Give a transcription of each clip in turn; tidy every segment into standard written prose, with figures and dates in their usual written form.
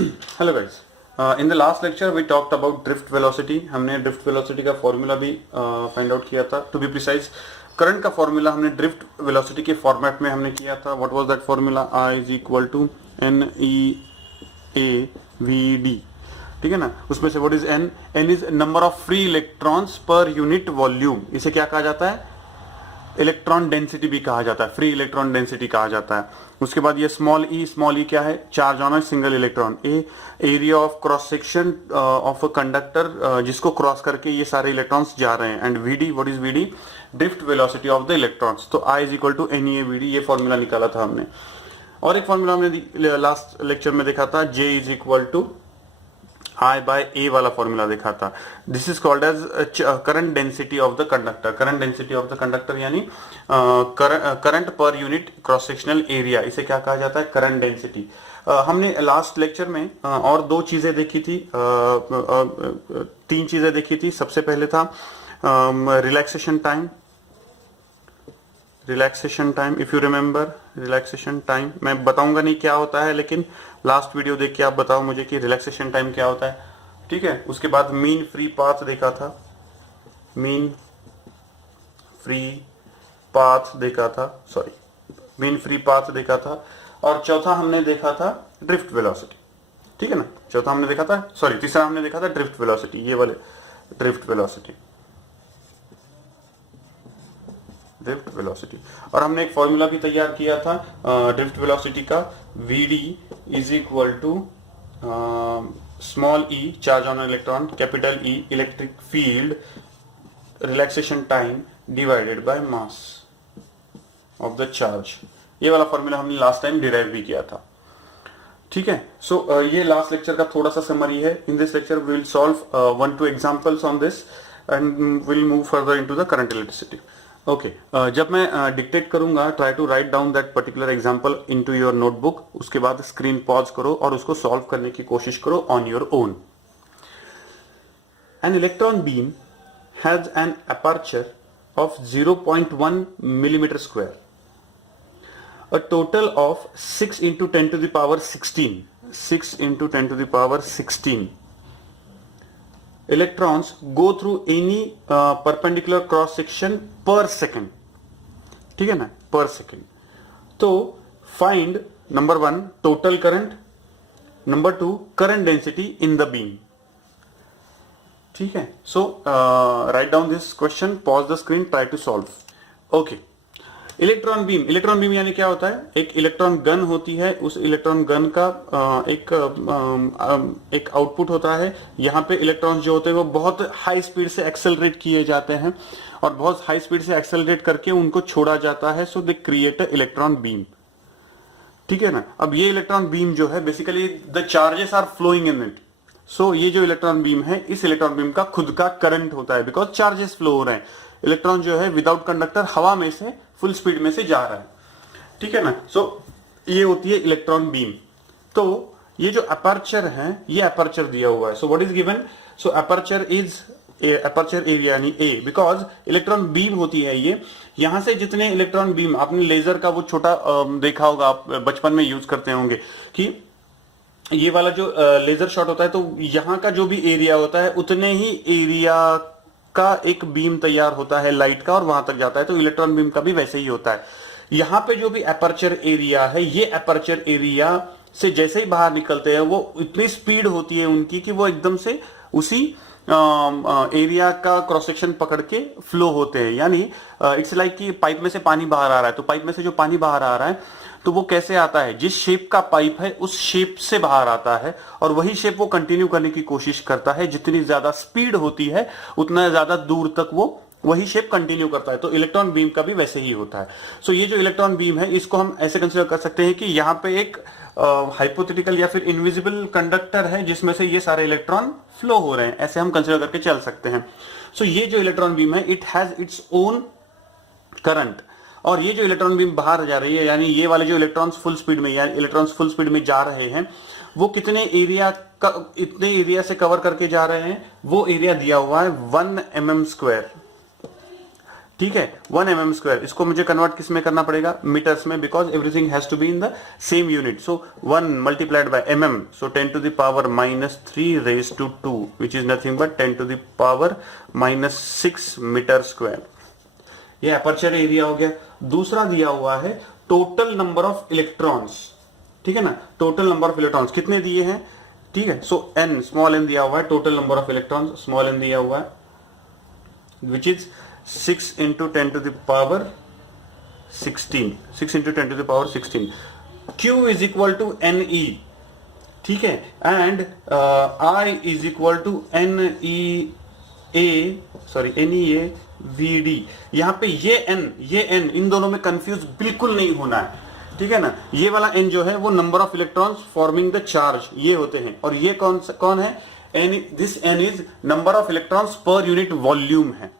Hello guys, in the last lecture we talked about drift velocity. हमने drift velocity का formula भी find out किया था। To be precise, current का formula हमने ड्रिफ्ट वेलोसिटी के फॉर्मेट में हमने किया था। What was that formula? I is equal to N E A V D. ठीक है ना। उसमें से what is N? N is number of free electrons per unit volume. इसे क्या कहा जाता है? इलेक्ट्रॉन डेंसिटी भी कहा जाता है, फ्री इलेक्ट्रॉन डेंसिटी कहा जाता है। उसके बाद ये स्मॉल ई क्या है? Charge on a single electron. A area of cross section of a conductor जिसको क्रॉस करके ये सारे इलेक्ट्रॉन्स जा रहे हैं। And VD, what is VD? Drift velocity of the electrons. तो I is equal to N E A V D, ये formula निकाला था हमने। और एक फॉर्मूला हमने लास्ट लेक्चर में देखा था, J is equal to I by A वाला फॉर्मूला देखा था। This is called as current density of the conductor. Current density of the conductor यानी करंट पर यूनिट क्रॉस सेक्शनल एरिया, इसे क्या कहा जाता है? Current density. हमने लास्ट लेक्चर में और दो चीजें देखी थी, तीन चीजें देखी थी। सबसे पहले था relaxation time. Relaxation time, if you remember relaxation time, मैं बताऊंगा नहीं क्या होता है, लेकिन लास्ट वीडियो देख के आप बताओ मुझे कि रिलैक्सेशन टाइम क्या होता है। ठीक है। उसके बाद मीन फ्री पाथ देखा था, मीन फ्री पाथ देखा था, सॉरी मीन फ्री पाथ देखा था। और चौथा हमने देखा था ड्रिफ्ट वेलोसिटी। ठीक है ना। चौथा हमने देखा था, सॉरी तीसरा हमने देखा था ड्रिफ्ट वेलोसिटी, ये वाले ड्रिफ्ट वेलोसिटी, ड्रिफ्ट वेलोसिटी। और हमने एक फॉर्मूला भी तैयार किया था ड्रिफ्ट वेलोसिटी का, Vd is equal to small E charge on electron, capital E electric field, relaxation time divided by mass of the charge. ये वाला फॉर्मूला हमने लास्ट टाइम डिराइव भी किया था। ठीक है। सो ये लास्ट लेक्चर का थोड़ा सा समरी है। In this lecture we will solve 1-2 examples on this and will move further into the current electricity. Okay, जब मैं डिक्टेट करूंगा, try to write down that particular example into your notebook. उसके बाद screen pause करो और उसको solve करने की कोशिश करो on your own. An electron beam has an aperture of 0.1 millimeter square, a total of 6 into 10 to the power 16, 6 into 10 to the power 16 electrons go through any perpendicular cross section per second। ठीक है ना, पर second. तो find number 1 total current, number 2 current density in the beam. ठीक है। So write down this question, pause the screen, try to solve. Okay, electron beam. Electron beam यानी क्या होता है? एक इलेक्ट्रॉन गन होती है, उस इलेक्ट्रॉन गन का एक आउटपुट होता है। यहाँ पे इलेक्ट्रॉन्स जो होते हैं वो बहुत हाई स्पीड से एक्सेलरेट किए जाते हैं और बहुत हाई स्पीड से एक्सेलरेट करके उनको छोड़ा जाता है। So they create a electron beam. ठीक है ना। अब ये इलेक्ट्रॉन बीम जो है, basically the charges are flowing in it. So ये जो इलेक्ट्रॉन बीम है, इस इलेक्ट्रॉन बीम का खुद का करंट होता है, बिकॉज चार्जेस फ्लो हो रहे हैं। इलेक्ट्रॉन जो है विदाउट कंडक्टर हवा में से फुल स्पीड में से जा रहा है। ठीक है ना। सो ये होती है इलेक्ट्रॉन बीम। तो ये जो अपर्चर है, ये अपर्चर दिया हुआ है। So what is given? So aperture is aperture area यानी ए, बिकॉज इलेक्ट्रॉन बीम होती है ये। यहां से जितने इलेक्ट्रॉन बीम, आपने लेजर का वो छोटा देखा होगा, आप बचपन में यूज करते होंगे कि ये वाला जो लेजर शॉट होता है, तो यहां का जो भी एरिया होता है उतने ही एरिया का एक बीम तैयार होता है लाइट का और वहां तक जाता है। तो इलेक्ट्रॉन बीम का भी वैसे ही होता है। यहां पे जो भी अपर्चर एरिया है, ये अपर्चर एरिया से जैसे ही बाहर निकलते हैं, वो इतनी स्पीड होती है उनकी कि वो एकदम से उसी एरिया का क्रॉस सेक्शन पकड़ के फ्लो होते हैं। यानी इट्स लाइक कि पाइप में से पानी बाहर आ रहा है, तो पाइप में से जो पानी बाहर आ रहा है, तो वो कैसे आता है? जिस शेप का पाइप है उस शेप से बाहर आता है और वही शेप वो कंटिन्यू करने की कोशिश करता है। जितनी ज्यादा स्पीड होती है उतना ज्यादा दूर तक वो वही शेप कंटिन्यू करता है। तो इलेक्ट्रॉन बीम का भी वैसे ही होता है। सो ये जो इलेक्ट्रॉन बीम है, इसको हम ऐसे कंसीडर कर सकते हैं कि यहाँ पे एक हाइपोथेटिकल या फिर इनविजिबल कंडक्टर है जिसमें से ये सारे इलेक्ट्रॉन फ्लो हो रहे हैं। ऐसे हम कंसीडर करके चल सकते हैं। सो ये जो इलेक्ट्रॉन बीम है, it has its own current. और ये जो इलेक्ट्रॉन बीम बाहर जा रही है, यानी ये वाले जो इलेक्ट्रॉन्स फुल स्पीड में, यानी इलेक्ट्रॉन्स फुल स्पीड में जा रहे हैं, वो कितने एरिया का, इतने एरिया से कवर करके जा रहे हैं। वो एरिया दिया हुआ है 1 mm स्क्वायर। ठीक है, 1 mm स्क्वायर, इसको मुझे कन्वर्ट किस में करना पड़ेगा, मीटर्स में, because everything has to be in the same unit. So 1 multiplied by mm, so 10 to the power -3 raise to 2 which is nothing but 10 to the power -6 meter square. ये aperture area हो गया. दूसरा दिया हुआ है total number of electrons. ठीक है ना, टोटल नंबर ऑफ इलेक्ट्रॉन्स कितने दिए हैं. ठीक है, सो n, स्मॉल n दिया हुआ है, total number of electrons small n दिया हुआ है, which is 6 into 10 to the power 16. 6 into 10 to the power 16. Q is equal to Ne. ठीक है, and I is equal to NEA VD. यहां पे ये n इन दोनों में कंफ्यूज बिल्कुल नहीं होना है. ठीक है ना, ये वाला n जो है वो number of electrons forming the charge ये होते हैं, और ये कौन है, this n is number of electrons per unit volume है.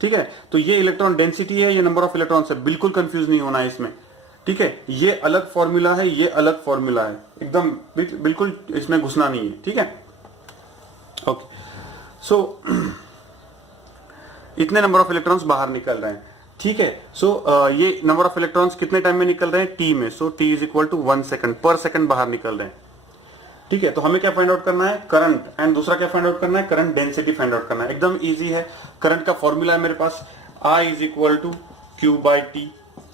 ठीक है, तो ये इलेक्ट्रॉन डेंसिटी है, ये नंबर ऑफ इलेक्ट्रॉन्स है, बिल्कुल कंफ्यूज नहीं होना है इसमें. ठीक है, ये अलग फॉर्मूला है, ये अलग फॉर्मूला है, एकदम बिल्कुल इसमें घुसना नहीं है. ठीक है, ओके. सो इतने नंबर ऑफ इलेक्ट्रॉन्स बाहर निकल रहे हैं. ठीक है, सो ये नंबर ऑफ इलेक्ट्रॉन्स कितने टाइम में निकल रहे हैं, टी में. So T is equal to 1 second पर सेकंड बाहर निकल रहे हैं. ठीक है, तो हमें क्या फाइंड आउट करना है, करंट, एंड दूसरा क्या फाइंड आउट करना है, करंट डेंसिटी फाइंड आउट करना है. एकदम इजी है. करंट का फॉर्मूला है मेरे पास, I is equal to Q by T.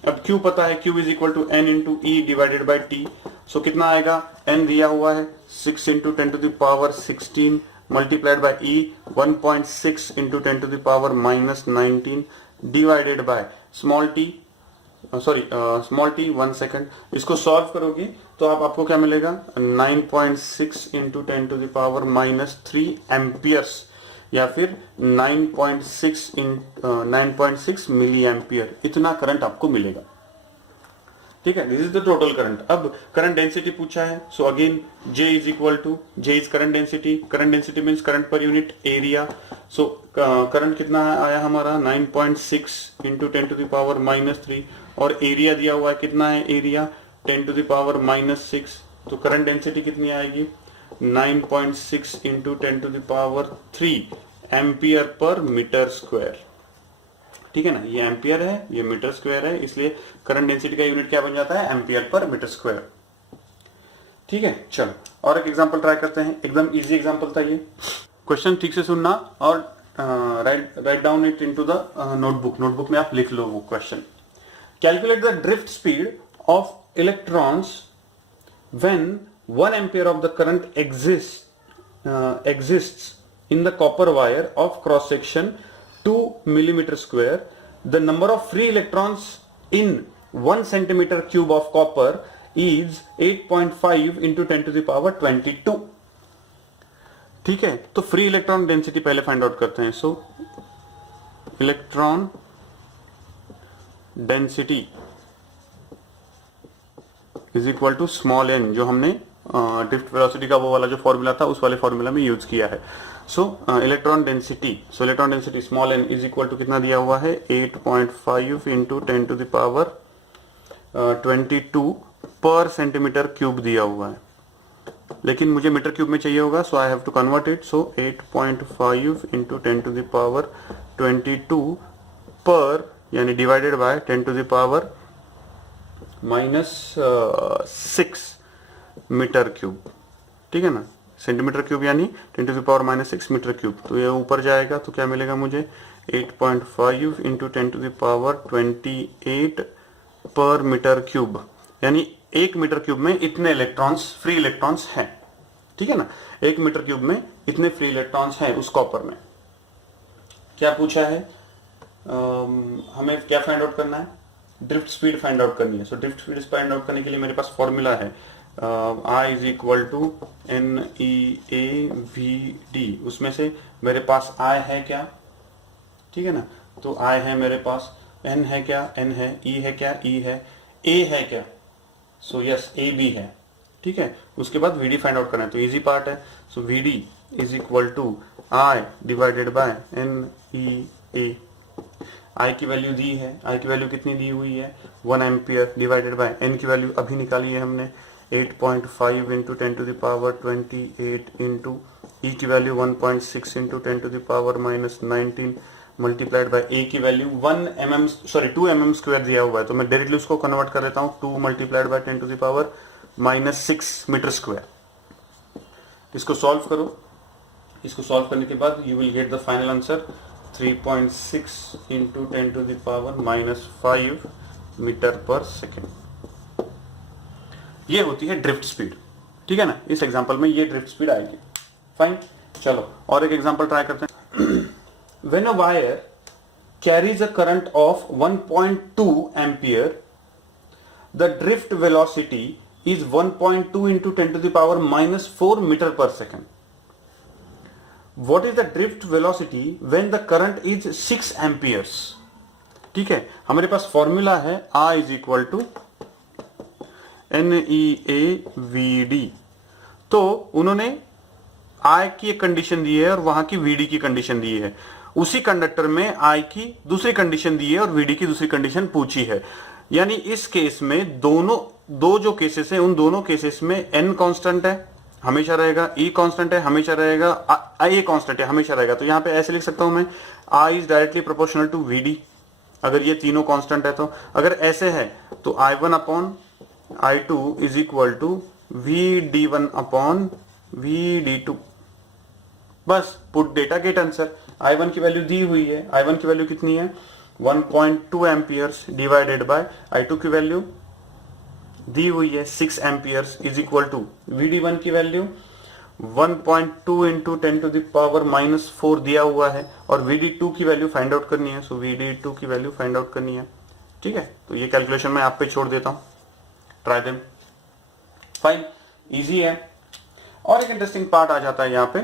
अब Q पता है, Q is equal to N into E divided by T. So कितना आएगा, N दिया हुआ है 6 into 10 to the power 16 multiplied by E 1.6 into 10 to the power -19 divided by small T, small T 1 second. इसको solve करोगे तो आपको क्या मिलेगा, 9.6 into 10 to the power -3 amperes, या फिर 9.6 मिली एम्पियर. इतना करंट आपको मिलेगा. ठीक है, this is the total current. अब करंट डेंसिटी पूछा है, so again J is equal to, J is current density. Current density means current पर यूनिट एरिया. सो करंट कितना आया हमारा, 9.6 इंटू 10 टू द पावर -3, और एरिया दिया हुआ है, कितना है एरिया, 10 टू द पावर -6. तो करंट डेंसिटी कितनी आएगी, 9.6 into 10 to the power 3 ampere per meter square. ठीक है ना, ये एम्पियर है, ये मीटर स्क्वायर है, इसलिए करंट डेंसिटी का यूनिट क्या बन जाता है, एम्पियर पर मीटर स्क्वायर. ठीक है, चलो और एक एग्जांपल ट्राई करते हैं. एकदम इजी एग्जांपल था ये. क्वेश्चन ठीक से सुनना और write down it into the notebook में आप लिख लो वो question. Calculate the drift speed of electrons when 1 ampere of the current exists in the copper wire of cross section 2 millimeter square. The number of free electrons in 1 centimeter cube of copper is 8.5 into 10 to the power 22. ठीक है, तो free electron density पहले find out करते हैं. So electron density is equal to small n, जो हमने drift velocity का वो वाला जो फॉर्मूला था उस वाले फॉर्मूला में यूज किया है. So electron density small n is equal to कितना दिया हुआ है, 8.5 इंटू 10 टू द पावर 22 पर सेंटीमीटर क्यूब दिया हुआ है. लेकिन मुझे मीटर क्यूब में चाहिए होगा, so I have to convert it. So 8.5 into 10 to the power 22 पर, यानी divided by 10 to the power -6 metre cube. ठीक है ना, सेंटीमीटर क्यूब यानी 10 to the power -6 metre cube. तो ये ऊपर जाएगा तो क्या मिलेगा मुझे, 8.5 इंटू 10 टू द पावर 28 पर मीटर क्यूब, यानी 1 मीटर क्यूब में इतने इलेक्ट्रॉन्स, फ्री इलेक्ट्रॉन्स हैं. ठीक है ना, 1 मीटर क्यूब में इतने फ्री इलेक्ट्रॉन्स हैं उस कॉपर में. क्या पूछा है, हमें क्या फाइंड आउट करना है, ड्रिफ्ट स्पीड फाइंड आउट करनी है. So drift speed find out करने के लिए मेरे पास फॉर्मूला है, I is equal to NEAVD. उसमें से मेरे पास I है क्या, ठीक है ना, तो I है मेरे पास, N है क्या, N है, E है क्या, E है, A है क्या, सो यस A भी है. ठीक है, उसके बाद VD फाइंड आउट करना है, तो इजी पार्ट है. So VD is equal to I divided by NEA. I की वैल्यू दी है, I की वैल्यू कितनी दी हुई है, 1 एम्पियर, डिवाइडेड बाय N की वैल्यू अभी निकाली है हमने, 8.5 into 10 to the power 28 into E की value 1.6 into 10 to the power -19 multiplied by A की वैल्यू 2 mm स्क्वायर दिया हुआ है, तो मैं डायरेक्टली उसको कन्वर्ट कर लेता हूं 2 multiplied by 10 to the power -6 meter square. इसको सॉल्व करो, इसको सॉल्व करने के बाद you will get the final answer 3.6 into 10 to the power -5 meter per second. ये होती है ड्रिफ्ट स्पीड, ठीक है ना। इस एग्जांपल में ये ड्रिफ्ट स्पीड आएगी। फाइन, चलो और एक एग्जांपल ट्राई करते हैं। When a wire carries a current of 1.2 ampere, the drift velocity is 1.2 into 10 to the power -4 meter per second. What is the drift velocity when the current is 6 amperes? ठीक है, हमारे पास formula है I is equal to NEAVD। तो उन्होंने I की एक condition दी है और वहां की VD की कंडीशन दी है। उसी कंडक्टर में I की दूसरी कंडीशन दी है और VD की दूसरी कंडीशन पूछी है। यानी इस केस में दो जो केसेस हैं उन दोनों केसेस में n कांस्टेंट है हमेशा रहेगा, E कांस्टेंट है हमेशा रहेगा, I कांस्टेंट है हमेशा रहेगा। तो यहां पे ऐसे लिख सकता हूं मैं I is directly proportional to VD, अगर ये तीनों कांस्टेंट है तो। अगर ऐसे है तो I1 upon I2 is equal to VD1 upon VD2। बस put data get answer. I1 की वैल्यू दी हुई है, I1 की वैल्यू कितनी है 1.2 एम्पियर्स डिवाइडेड बाय I2 की वैल्यू दी हुई है 6 amperes is equal to VD1 की value 1.2 into 10 to the power -4 दिया हुआ है और VD2 की वैल्यू फाइंड आउट करनी है। सो VD2 की वैल्यू फाइंड आउट करनी है, ठीक है। तो ये कैलकुलेशन मैं आप पे छोड़ देता हूं, ट्राई देम। फाइन, इजी है। और एक इंटरेस्टिंग पार्ट आ जाता है यहां पे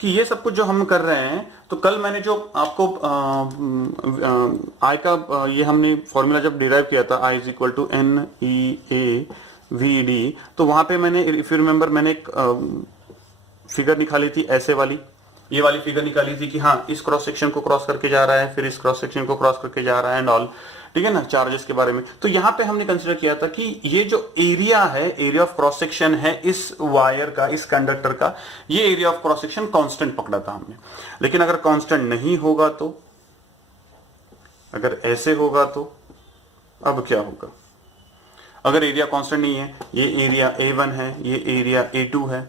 कि ये सब कुछ जो हम कर रहे हैं, तो कल मैंने जो आपको आई का ये हमने फॉर्मूला जब डिराइव किया था I is equal to NEAVD, तो वहां पे मैंने इफ यू रिमेंबर मैंने एक फिगर निकाली थी ऐसे वाली, ये वाली फिगर निकाली थी कि हाँ इस क्रॉस सेक्शन को क्रॉस करके जा रहा है, फिर इस क्रॉस सेक्शन को क्रॉस करके जा रहा है एंड ऑल, ठीक है ना, चार्जेस के बारे में। तो यहां पे हमने कंसीडर किया था कि ये जो एरिया है, एरिया ऑफ क्रॉस सेक्शन है इस वायर का, इस कंडक्टर का, ये area of cross section constant पकड़ा था हमने। लेकिन अगर कांस्टेंट नहीं होगा तो, अगर ऐसे होगा तो अब क्या होगा? अगर एरिया कांस्टेंट नहीं है, ये एरिया A1 है, ये एरिया A2 है,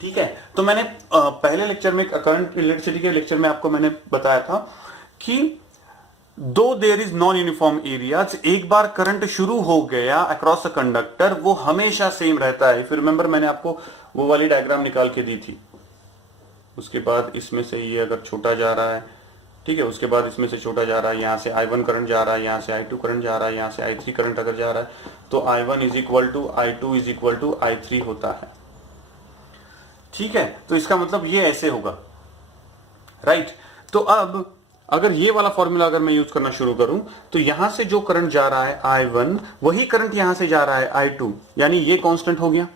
ठीक है। तो मैंने पहले लेक्चर में, करंट इलेक्ट्रिसिटी के लेक्चर में आपको मैंने बताया था कि though there is non uniform areas, एक बार करंट शुरू हो गया अक्रॉस अ कंडक्टर वो हमेशा सेम रहता है। फिर रिमेंबर मैंने आपको वो वाली डायग्राम निकाल के दी थी। उसके बाद इसमें से ये अगर छोटा जा रहा है, ठीक है, उसके बाद इसमें से छोटा जा रहा है, यहां से I1 करंट जा रहा है, यहां से I2 करंट जा रहा है, यहां से I3 करंट अगर जा रहा है, तो I1 is equal to I2 is equal to I3 होता है, ठीक है। तो इसका मतलब ये ऐसे होगा, राइट। तो अब अगर ये वाला फॉर्मूला अगर मैं यूज करना शुरू करूं, तो यहां से जो करंट जा रहा है I1, वही करंट यहां से जा रहा है I2, यानी ये कांस्टेंट हो गया,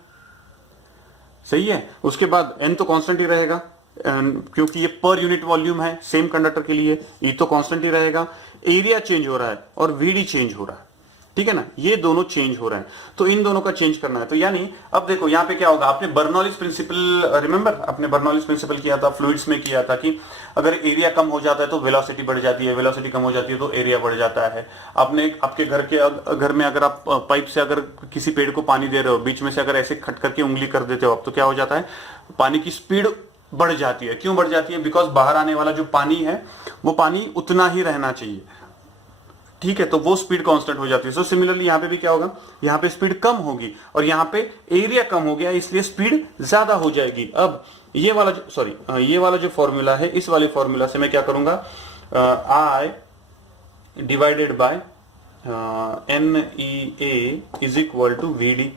सही है। उसके बाद n तो कांस्टेंट ही रहेगा क्योंकि ये पर यूनिट वॉल्यूम है सेम कंडक्टर के लिए, E तो कांस्टेंट ही रहेगा। एरिया चेंज हो रहा है और VD चेंज हो रहा है, ठीक है ना, ये दोनों चेंज हो रहे हैं, तो इन दोनों का चेंज करना है। तो यानी अब देखो यहां पे क्या होगा, आपने बर्नौलीज प्रिंसिपल रिमेंबर, आपने बर्नौलीज प्रिंसिपल किया था, फ्लूइड्स में किया था कि अगर एरिया कम हो जाता है तो वेलोसिटी बढ़ जाती है, वेलोसिटी कम हो जाती है तो एरिया बढ़ जाता है। आपने आपके घर में अगर आप पाइप से अगर किसी पेड़ को पानी दे रहे हो, बीच में से अगर ऐसे खट करके उंगली कर देते हो आप, तो क्या हो जाता है, पानी की स्पीड बढ़ जाती है। क्यों बढ़ जाती है? बिकॉज बाहर आने वाला जो पानी है वो पानी उतना ही रहना चाहिए, ठीक है, तो वो स्पीड कांस्टेंट हो जाती है। सो सिमिलरली यहां पे भी क्या होगा, यहां पे स्पीड कम होगी और यहां पे एरिया कम हो गया, इसलिए स्पीड ज्यादा हो जाएगी। अब ये वाला जो फॉर्मूला है, इस वाले फॉर्मूला से मैं क्या करूंगा, I divided by NEA is equal to VD,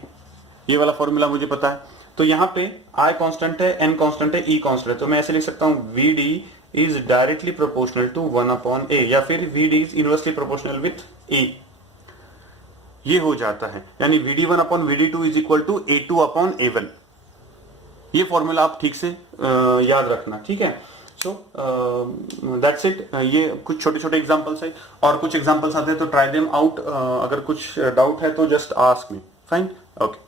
ये वाला फॉर्मूला मुझे पता है। तो यहां पे I कांस्टेंट है, N कांस्टेंट है, E कांस्टेंट है, तो मैं ऐसे लिख सकता हूं VD is directly proportional to 1 upon A, या फिर VD is inversely proportional with A, ये हो जाता है। यानी VD1 upon VD2 is equal to A2 upon A1। ये फॉर्मूला आप ठीक से याद रखना, ठीक है। So that's it. ये कुछ छोटे छोटे एग्जांपल्स है, और कुछ एग्जांपल्स आते हैं तो ट्राई देम आउट। अगर कुछ डाउट है तो just ask me. Fine, okay.